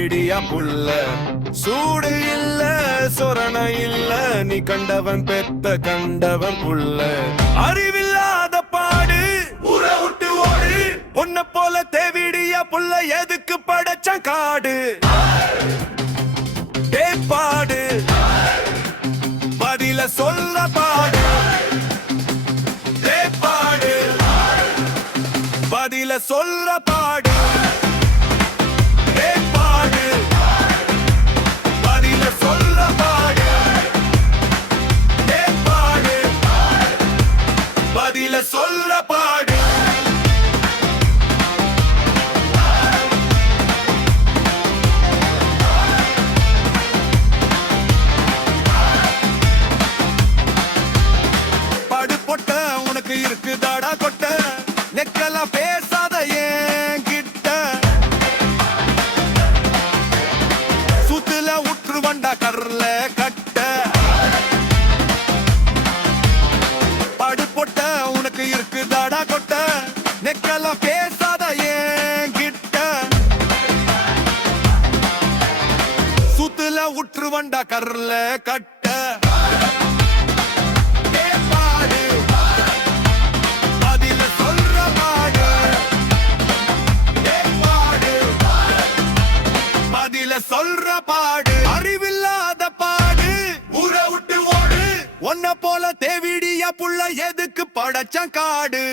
தேவிடியா புள்ள. சூடு இல்ல சொரண இல்ல நீ கண்டவன் பெத்த கண்டவன் புள்ள. அறிவில்லாத பாடு ஊர விட்டு ஓடு. உன்ன போல தேவிடியா புள்ள எதுக்கு படைச்ச காடு. பாடு பதில சொல்ல பாடு. பாடு பதில சொல்ல பாடு. பாடு பதில சொல்ல பாடு. பாடு பதில சொல்ல பாடு. இருக்குதாடா கொட்ட நெக்கெல்லாம் பேசாத ஏன் கிட்ட. சுத்துல உற்று வண்டா கர்ல கட்ட. படு பொட்ட உனக்கு இருக்குதாடா கொட்ட நெக்கெல்லாம் பேசாத ஏன் கிட்ட. சுத்துல உற்று வண்டா கர்ல கட்ட. சொல்ற பாடு அறிவில்லாத பாடு ஊர விட்டு ஓடு. உன்ன போல தேவிடியா புள்ள எதுக்கு படைச்ச காடு.